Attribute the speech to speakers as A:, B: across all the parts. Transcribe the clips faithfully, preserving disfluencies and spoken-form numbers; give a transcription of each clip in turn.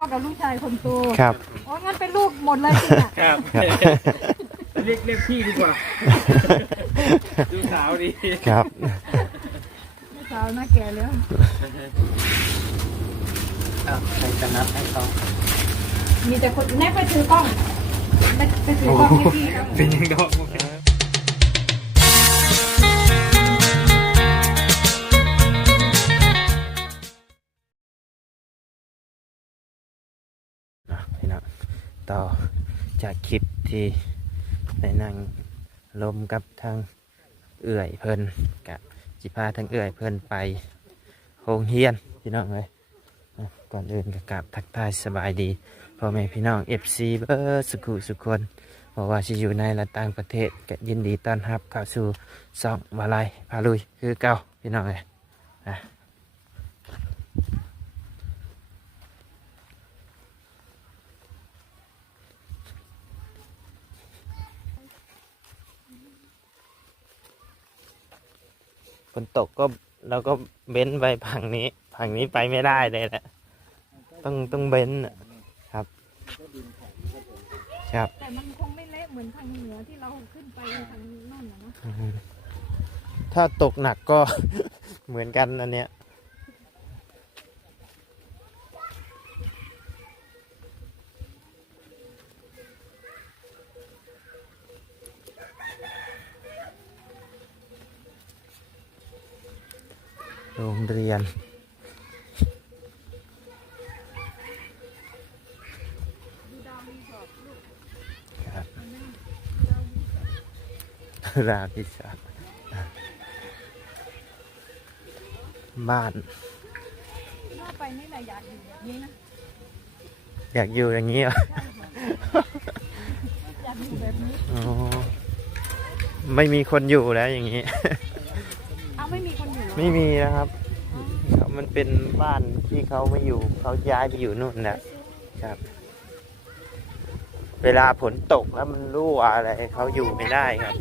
A: กับลูกชายคนโต
B: ครับ
A: อ๋องั้นเป็นลูกหมดเลยจริงอ่ะ
C: ครับเรียกเรียกพี่ดีกว่าดูสาวดี
B: ครับ
A: ลูกสาวน่าแก่แล้ว
C: ใครจะนับให้เขา
A: มีแต่คนแน่ไปถือกล้องไปไปถือกล้องให้พี่ครับ
C: เป็นยังดอก
B: พี่น้องต่อจากคลิปที่ได้นั่งลมกับทางเอื่อยเพิ่นกับจิพาทางเอื่อยเพิ่นไปโรงเรียนพี่น้องเลยก่อนอื่นก็กราบทักทายสบายดีพ่อแม่พี่น้อง เอฟ ซี เบอร์สุขุสุขคนบอกว่าจะอยู่ในและต่างประเทศก็ยินดีต้อนรับเข้าสู่ซ่องวาไลพาลุยคือเก่าพี่น้องเลยอ่ะฝนตกก็เราก็เบ้นไปผังนี้ผังนี้ไปไม่ได้เลยแหละต้องต้องเบ้นครับครับ
A: แต่มันคงไม่เละเหมือนทางเหนือที่เราขึ้นไปทางนั่นนะเนาะ
B: ถ้าตกหนักก็ เหมือนกันอันเนี้ยโรงเรียนราพิศาบ้าน
A: ถ้าไปนี่แหละอยากอยู่แบบนี้นะ
B: อยากอยู่อย่างนี้เหรอ
A: อยากอยู่แบบนี้
B: อ๋อไม่มีคนอยู่แล้วอย่างนี้
A: อ้าวไม่มีคนอยู่
B: ไม่มีนะครับมันเป็นบ้านที่เขาไม่อยู่เขาย้ายไปอยู่นู่นนะครับเวลาฝนตกแล้วมันรั่วอะไรเขาอยู่ไม่ได้ครับ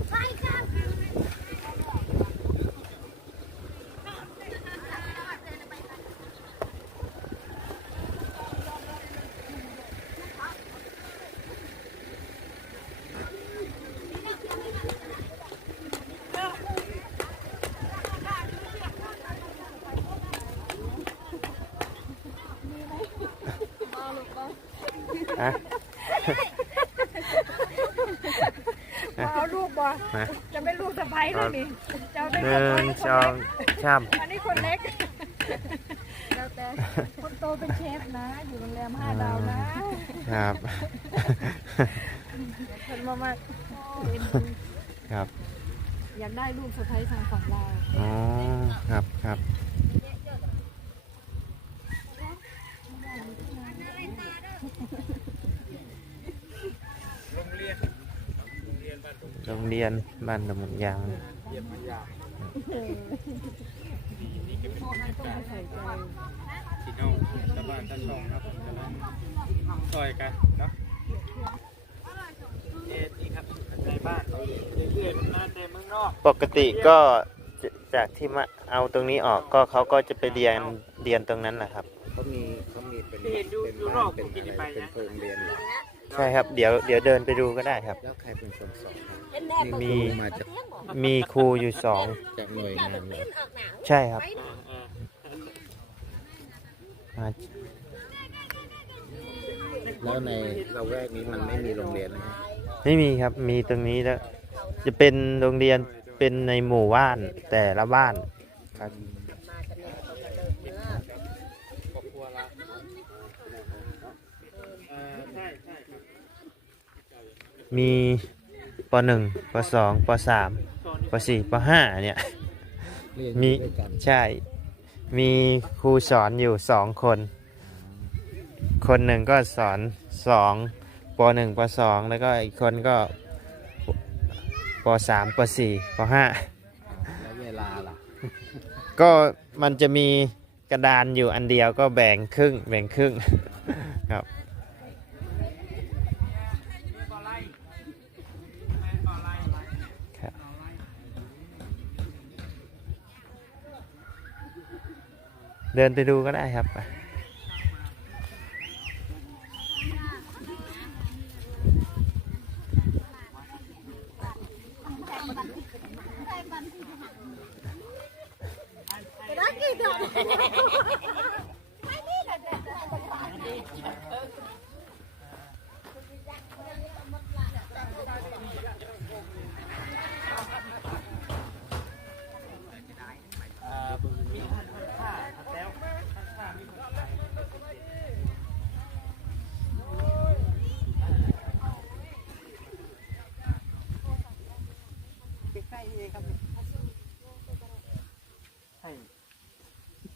B: อะ
A: เอาลูกบ่จะเป็นลูกสะใภ้แล้วนี่จะได้
B: หนึ่งสองสาม
A: อันนี้คนเล็กแล้วแต่คนโตเป็นเชฟนะอยู่โรงแรมห้าดาวนะครับเพิ่นมามาก
B: ครับ
A: อยากได้ลูกสะใภ้ทางฝั่งลาว
B: อ๋อครับครับโรงเรียนบ้านดงยาง
C: พี่น้องชาวบ้านท่านช่องครับกำลังซอยกันเนาะเอ็ดนี่ครับในบ้านเราเรื่อยๆมาแต่เมืองนอก
B: ปกติก็จากที่มาเอาตรงนี้ออกก็เขาก็จะไปเรียนเรียนตรงนั้นแหละครับ
D: เขามีเขามีเป็น
C: เป็นบ้านเป็นอะไรเป็นโรงเรียน
B: ใช่ครับเดี๋ยวเดี๋ยวเดินไปดูก็ได้ครับ
D: แล้วใครเป็นคนสอน
B: มี
D: มาจาก
B: มีครูอยู่สอง
D: จากหน่วยงานเลย
B: ใช่ครับ
D: แล้วในละแวกนี้มันไม่มีโรงเรียนนะ
B: ไม่มีครับมีตรงนี้แล้วจะเป็นโรงเรียนเป็นในหมู่บ้านแต่ละบ้านครับมีปหนึ่งปสองปสามปสี่ปห้าเนี่ยมีใช่มีครูสอนอยู่สองคนคนหนึ่งก็สอนสองปหนึ่งปสองแล้วก็อีกคนก็ปสามปสี่ปห้า
D: แล้วเวลาล่ะ
B: ก็มันจะมีกระดานอยู่อันเดียวก็แบ่งครึ่งแบ่งครึ่งครับ เดินไปดูก็ได้ครับ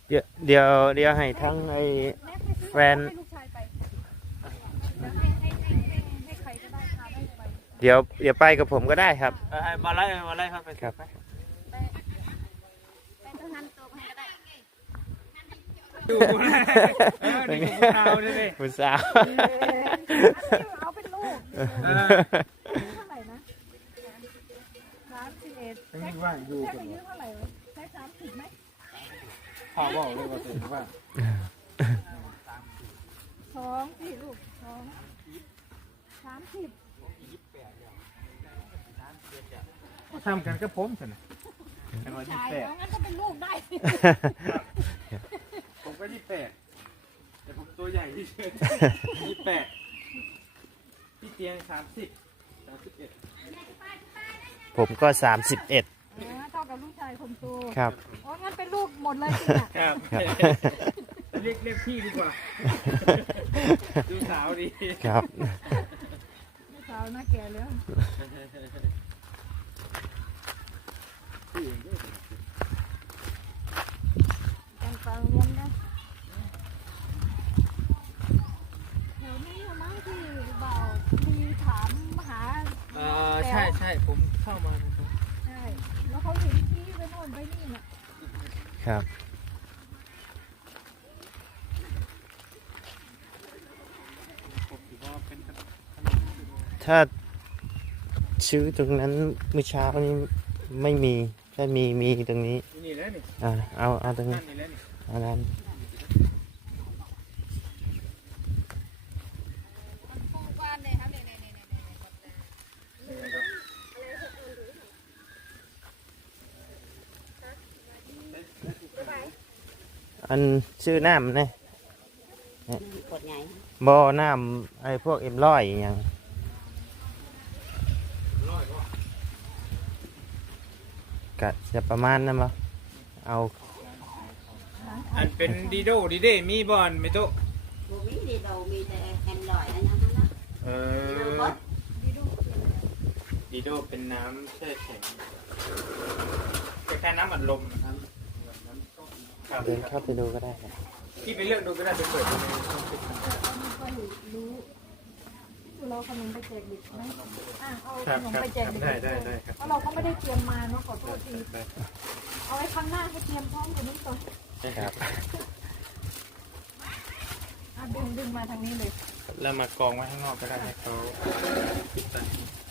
B: เดี๋ยวเดี๋ยวเดี๋ยวให้ทั้งไอ้แฟน
A: ให้ลูกชายไปเดี๋ยวให้ให้ให้ให้ให้ใครก็ได้พาได้ไป
B: เดี๋ยวเดี๋ยวไปกับผมก็ได้ครับ
C: เออมาไล่มาไล่ครับไป
B: ครับ
A: ไปไปต้องหันตัวไปให้ก็ได้
C: ดูเออนี่กูเท้าเลยดิ
B: คุณสาว
A: เอาเป็นลูก
C: เออ
A: เท่าไหร่นะสามสิบเอ็ด
C: ยังว่างอยู่
A: แค่อายุเท่าไหร่วะใช้สามสิบไหม
C: พอบอกเลยว่าตัวว่า
A: สองสี่ลูกสองสามสิบ
C: ทำกันก็ผมสินะเป็นวันที่
A: ชาย
C: แปด
A: เอางั้นก็เป็นลูกได้สิ
C: ผมก็ยี่แปดแต่ผมตัวใหญ่ที่สุดยี่แปดพี่เตียงสามสิบสามสิบเอ็ด
B: ผมก็สามสิบเอ็ด
A: อ่าเท่ากับลูกชายคนโต
B: ครับ
A: อ๋องั้นเป็นลูกหมดเลยสิน่ะ
C: ครับเรียกเรียกพี่ดีกว่าดูสาวดี
B: ครับ
A: ลูกสาวน่าแก่แล้วยังฟังเรียนนะเดี๋ยวนี้มั้งที่บ่าวมีถามหา
C: เออใช่ใช่ผมเข้ามานะครับ
A: ใช่แล้วเขาเห็นที่ไปโน่นไปนี่น่ะ
B: ครับ
C: ผมถือว่าเป็น
B: ถ้าซื้อตรงนั้นเมื่อเช้านี้ไม่มีถ้ามีมีตรงนี้
C: นี่แล้วนี่
B: อ่าเอาเอาตรง
C: นั่
B: นี้
C: นนี่แล้วนี่
B: เอานั้น
A: บ้านเลยครับเนี่ยเนี่ยเนี่ยเนี่ย
B: อันชื่อน้ำเนี่ย
E: กดไง
B: บ่อน้ำไอ้พวกเอ็มร้อยอหย่างกะจะประมาณนั้นมั้เอา
C: อันเป็นดีโดดีเด้มีบอลไม่โต
E: บูมีดีโดมีแต่แอนดรอยอันนั้นนะ
C: เอ
E: ดีโด
C: อ
E: ก็
C: ดีโดเป็นน้ำแช่แข็งคล้ายๆน้ำอัดลมนะครับครับ
B: เดินเข้าไปดูก็ได้ครับ
C: พี่ไปเลือกดูก็ได้ไปเปิดดูในช่องฟิต
A: ไม่ค่อยรู้เราขนมไปแจกเด็กไหมอ่ะเอาขนมไปแจกเด็ก
C: ได้ได้ได้ครับ
A: เพราะเราก็ไม่ได้เตรียมมาเนาะขอโทษทีเอาไว้ครั้งหน้าให้เตรียมพร้อมกันนี้ก่อน
B: ครับ
A: อ่ะดึงดึงมาทางนี้เลย
C: แล้วมากองไว้ข้างนอกก็ได้ให้เขาปิดตา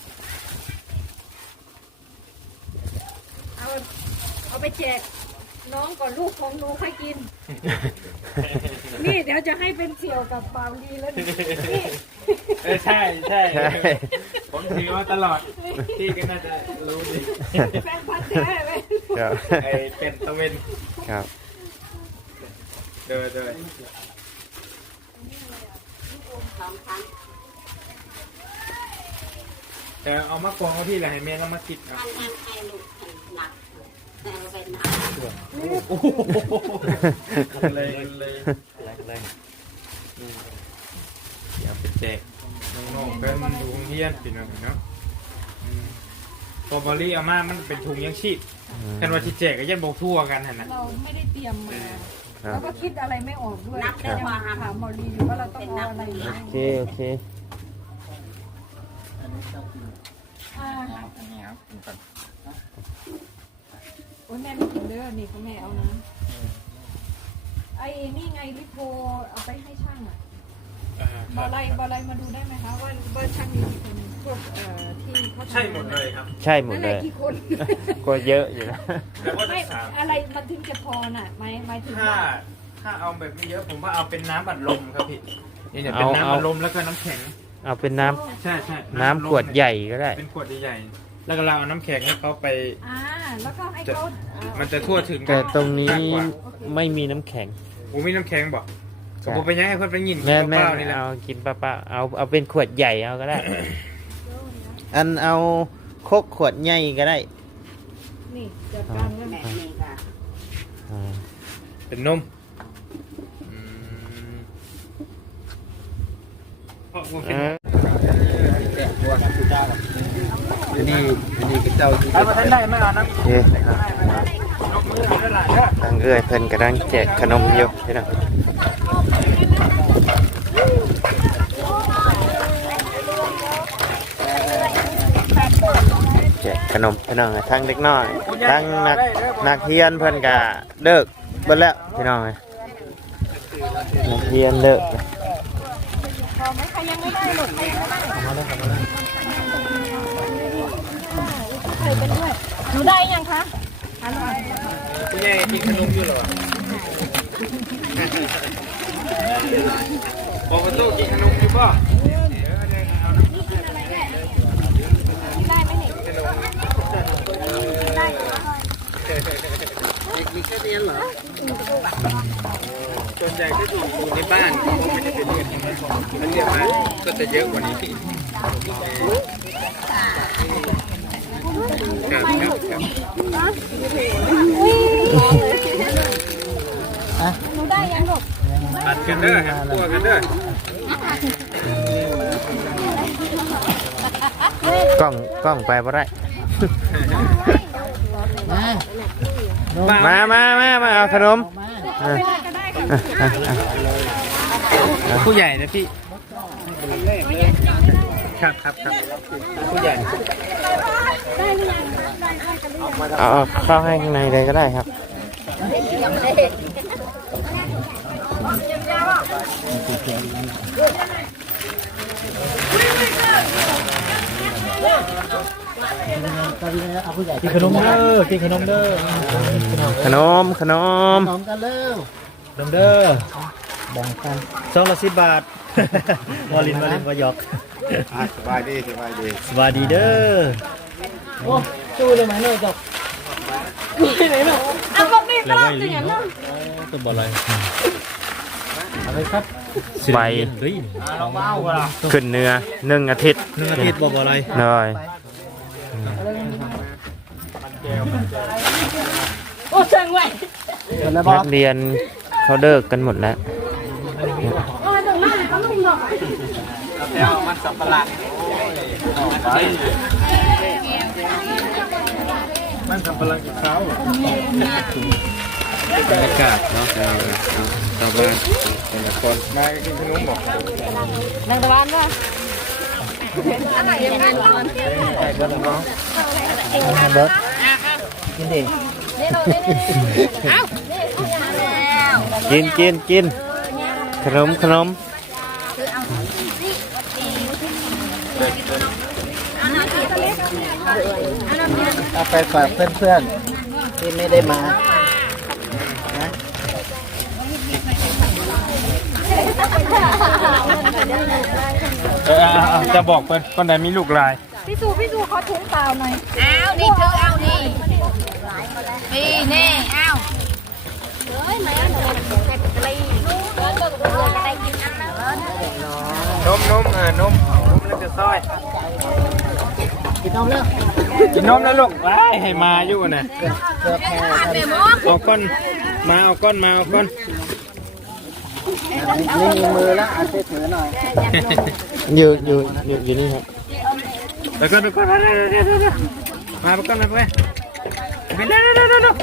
A: เอาเอาไปแจกน้องก่อนลูกของหนูใครกิน นี่เดี๋ยวจะให้เป็นเสี่ยวกับบาวลีแล้วนี่นี่
C: เออใช่ใช่
B: ใช่
C: ผมถือมาตลอดพี่ก็น่าจะรู้ดี
A: แฟนพันธุ์แท้ไหม
B: ครับ
C: ไอเป็นตะเวน
B: ครับ
C: เดินเดิน
E: สองครั้ง
C: แต่เอามากองไว้ที่ไหนให้แม่แล้วมาคิด
E: อั
C: อ่ะ
E: นนั้นให้ลูกหนักแต่เป็นหนัก
C: โอ้โหเลยเลยเลยเดี๋ยวไปแจกน้องๆเป็นถุงเฮียนปิดหน่อยเนาะพอบอรี่เอามามันเป็นถุงยังชีพกันว่าที่แจกก็ยันบอกทั่วกันหั่นนะ
A: เราไม่ได้เตรียมมา
B: ครั
A: แล้
B: บ
A: วก็คิดอะไรไม่ออกด้วย
E: นับได้ว่า
A: ถามบาวลีอยู่ว่าเราต้องเอาอะไร
B: โอ
A: มา
B: เคโอเค
A: อ่า
C: อันนี้ครับกินก่อน
A: โอ้ยแม่ไม่กินเด้อนี่ก็แม่เอานะไอ้นี่ไงลิโพเอาไปให้ช่างอ่ะ
C: เออบ
A: อลไลบอลไลมาดูได้ไหมคะว่าว่าช่างมีกี่คนพวกเอ่อที่เขาทำ
C: ใช่หมดเลยครับ
B: ใช่หมด
A: นั่น
B: เล
A: แหละ
B: ย
A: กี่คน
B: ก็เยอะอยู่นะ
C: แต่ว่า
A: ไม่
C: สาม
A: อะไรมันถึงจะพอน่ะหมายหมายถึง
C: ถ้า
A: ว่า
C: ถ้าเอาแบบไม่เยอะผมว่าเอาเป็นน้ำอัดลมครับพี่นี่เนี่ยเป็นน้ำอัดลมแล้วก็น้ำแข็ง
B: เอาเป็นน้ำ
C: ใช่ใช่
B: น้ำขวดใหญ่ก็ได้
C: เป็นขวดใหญ่ๆแล้วก็เราเอาน้ำแข็งให้เขาไป
A: อ่าแล้วก็ให้เขาอ่า
C: มันจะทั่วถึง
B: แต่ตรงนี้
C: มากกว่า
B: ไม่มีน้ำแข็ง
C: ผมมีน้ำแข็งบอก
B: ใช่
C: ผมไปย้ายให้เพื่อนไปยิน
B: แม่แม่
C: เปล่าๆนี่แหละ
B: เอากินเปล่าๆเอาเอาเป็นขวดใหญ่เอาก็ได้ อันเอาโคกขวดใหญ่ก็ได้
A: นี่จัดการแล้ว
E: แบ
A: แม่
E: บนี้ค่ะ
B: อ่า
C: เป็นนมอืมเพราะผมเป็น
B: เออ
D: อันนี้อันนี้ก็เจ้าที่
C: ไปมาท่านได้ไหมเอาน้ำ
B: โอเคครับ
C: นมมัน
B: ทางเอื้อยเพิ่นกำลังแจกขนมอยู่พี่น้องแจกขนมพี่น้องทั้งเล็กน้อยทั้งนักนักเรียนเพิ่นก็เลิกเบิดแล้วพี่น้องนักเรียนเลิก
A: หนูได้ยังคะ
C: คุณยายกินขนมอยู่เหรอบอกประตูกินขนมอยู่ป่ะ
A: ได้ไหมนี่
C: ส่วนใหญ่ก็อยู่ในบ้านเขาไม่ได้ไปเรียนถ้าเรียนมาก็จะเยอะกว่านี้ครับครับครับ
A: หนูได้ยังลูก
C: ตัดกันเด้อครับตัวกันเด้อก
B: ล้องกล้องไปบ่ได้ มามามามาเอาขนมอ่ะอ่ะอ่ะ
C: ผู้ใหญ่นะพี่ครับครับครับผู้ใหญ่
B: เอาเอาเข้าให้ข้างในเลยก็ได้ครับ
D: กินขนมเด้อกินขนมเด้อ
B: ขนมขนม
D: ขนมกันเร็ว
F: ขนมเด้อ
D: แบ่งกัน
F: ซองละสิบบาท วอลินวอลินวอยอก
C: สบายดีสบายดี
F: สวัสดีเด้อ
D: โอ้สู้เลยไหมเนี่ยจบ
A: เอาบอกนี่ก็ได้อย่างนั้น
F: ตัวบ่อะไร
D: อะไรครับ
B: ใบ
F: เฮ้ย
C: ลองเบ้าก็ล่ะ
B: ขึ้นเนื้อหนึ่งอาทิตย์
F: หนึ่งอาทิตย์บ่บ่อะไร
B: เลย
A: โอ้เชิงไว้
D: เป็นอะไรบ้า
B: นักเรียนเขาเลิกกันหมดแล้ว
A: โอ้ยตรงหน้าเขาลุงหน่อย
C: แล้วมันสับปะหลังมันสับปะหลังกับเขา
B: บรรยากาศเนาะชาวชาวบ้าน
C: แต่ละคนมากินขนมบอก
A: นางตะวันว่าอะไรอย่างนั้นตอน
D: เบิร์ดกินดิ
A: นี่เราเนี่ยเอ้าแล้ว
B: กินกินกินขนมขนม
D: เอาไปฝากเพื่อนๆที่ไม่ได้มานะ
C: เออจะบอกเพื่อนคนใดมีลูกลาย
A: พี่สูพี่สูเขาถุงเปล่าหน่อย
E: เอานี่เธอเอานี่ปีนี่เอาเฮ้ยแม่หนูให้ไปเลยเออตัวตัวจะได้กินอันนั้น
C: นมนมเออนมนมแล้วจะซอย
D: กินนมเร็ว
C: กินนมแล้วลูกว้ายให้มาอยู่น่ะ
D: เพื่อแพ้
E: แม่หมอ
C: เอาก้อนมาเอาก้อนมาเอาก้อน
D: นี่มีมือแล้วอาช่วยถือหน่อย
B: อยู่อยู่อยู่อยู่นี่ครับ
C: แล้วก็ดูก้อนมาเร็วเร็วเร็วเร็วมาเอาก้อนมาไปไปเร็วเร็วเร็วเร็วเร็ว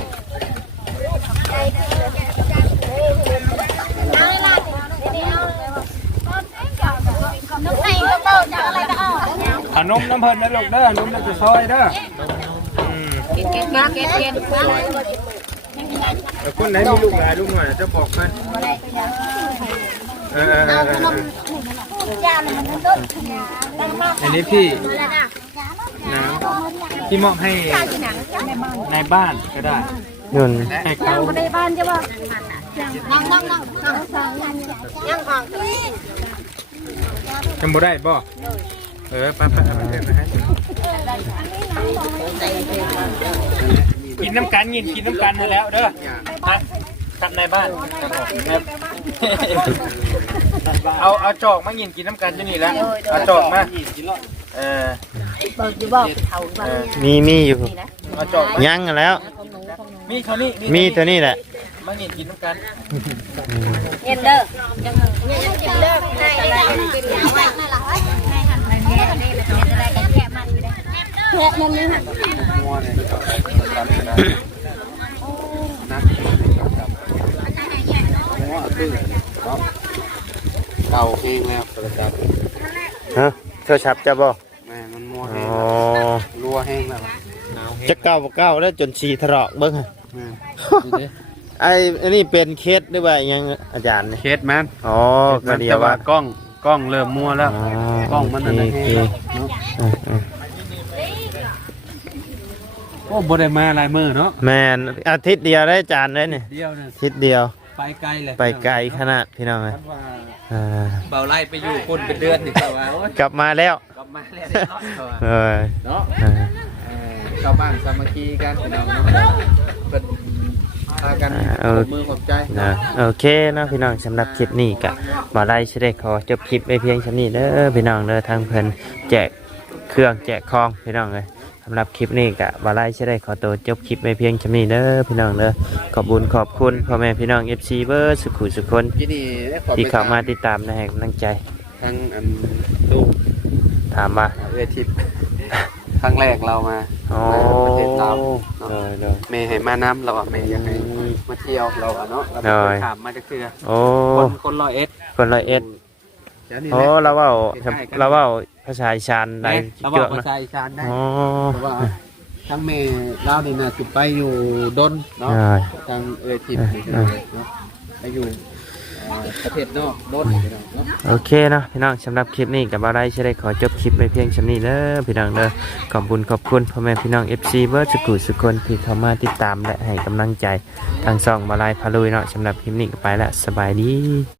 E: น้ำไข่ก็เปิดอะไรก็เอา
C: เอานมน้ำเพลินนะลูกเด้อนมแล้วจะซอยเด้ออืม
E: กินกินกินกินกิน
C: แล้วคนไหนมีลูกหลายลูกหน่อยจะบอกกันเออเออเออเออ
E: ยาเลยมันต้น
C: อันนี้พี่น้ำที่มอบให้ในบ้านก็ได้
B: นุ่น
C: ให้เขา
A: ในบ้านใช่ป่ะ
E: นั่งนั่งนั่งยังของ
C: จำบ่ได้บ่เออไปไปไปเดินไปให้กินน้ำกันยินกินน้ำกันมาแล้วเด้อนะทับในบ้านเอาเอาจอกมายินกินน้ำกันจะนี่แล้วเอาจอกมาเออ
E: เปิดอยู่บอกเขาบ้าง
B: มีมีอยู่
C: เอาจอกมา
B: ยังแล้ว
C: มีเท่านี้
B: มีตัวนี้แหละ
C: มายินกินน้ำกัน
E: เย็นเด้อยังยังกินเลิกได้ได้กินแล้วไว้นั่นแหละไว้ในหันในนี้ในนี้เป็นอะไรกันแค่มันอยู่ได้แค่มันนี่ค่ะ
D: ก่าเองแล้วโทรศัพท์
B: ฮะโทรศัพท์จะบ่
D: แม่มันมัว
B: อ๋
D: แห้
B: อง
D: รัวแห้งแล้วหนาวแห้ง
B: จะเก้าบ่เก้าแล้วจนสีทะเลาะเบิ่งอะ
D: แม่ดูดิ
B: ไอ้อันนี้เป็นเคสหรือว่าหยังอาจารย์นี่
D: เคสมัน
B: อ๋อก็เดีย
D: แต่
B: ว
D: ว่า
B: ว่า
D: กล้องกล้องเริ่มมัวแล้ว
B: อ๋อก
D: ล้องมันนั่น
B: โอ
D: น่ะ
B: เค
D: แห้งแล้วเนาะ
B: เออเออ
D: โอ้บ่ได้มาหลายมื้อเนาะ
B: แม่นอาทิตย์เดียวได้อาจารย์ได้นี่
D: เดียวนึง
B: อาทิตย์เดียว
D: ไปไกลเลย
B: ไปไกลขนาดพี่น้องเอ้ย
D: คันว่า
B: อ่า
D: เบาไล่ไปอยู่คนเป็นเดือนนี่ก็ว่าโอ้ย
B: กลับมาแล้ว
D: กลับมาแล้วเนาะเขาว่า
B: เออ
D: เนาะ
B: อ่า
D: เอ่อชาวบ้านสามัคคีกันพี่น้องเนาะเพิ่นพากันขอบมือขอบใจ
B: นะโอเคเนาะพี่น้องสำหรับคลิปนี้ก็มาไล่สิได้ขอจบคลิปไปเพียงเท่านี้เด้อพี่น้องเด้อทางเพิ่นแจกเครื่องแจกของพี่น้องเลยสำหรับคลิปนี้ก็มาไล่สิได้ขอตัวจบคลิปไปเพียงเท่านี้เด้อพี่น้องเด้อขอบคุญขอบคุณพ่อแม่พี่น้อง เอฟ ซี เบอร์สุขุสุขคน
D: ที่นี่ได้ขอไป
B: ที่เข้ามาติดตามนะให้กำลังใจ
D: ทางอันตู้
B: ถามว่า
D: เวทิพย์ ครั้งแรกเรามา
B: อ๋อ
D: ประเทศลาวเนาะ
B: เลยเลย
D: เมย์ให้มาน้ำเราอะเมย์อยากให้มาเที่ยวเราอะเนาะเรา
B: ได้
D: ไปถามมาจากเทือ
B: โอ้
D: คนคนร้อยเอ็ด
B: คนร้อยเอ็ด
D: เดี๋ยวนี้
B: โอ้
D: แหละ
B: เราเว่า
D: ใกล้ๆกัน
B: เราเว่าภาษาอีสานได้
D: เราบ
B: เกื
D: อ
B: อก ก
D: ภา
B: นะ
D: ษาอีสานได้
B: อ๋อ
D: เพราะว่าทั้งเมย์เรานี่นะจุดไปอยู่ดนเนาะ
B: ได้
D: ทางเอทิพย์นี่
B: อ่า
D: เนาะไปอยู่เอ่อประเทศนอกดนพี่น้องเนาะ
B: โอเคเนาะพี่น้องสำหรับคลิปนี้กับบ่าวได้ใช่ได้ขอจบคลิปไปเพียงชำนี้เด้อพี่น้องเด้อขอบคุณขอบคุณพ่อแม่พี่น้อง เอฟ ซี เบอร์สุขุสุคนที่เข้ามาติดตามและให้กำลังใจทางช่องบ่าวได้พาลุยเนาะสำหรับคลิปนี้ก็ไปละสบายดี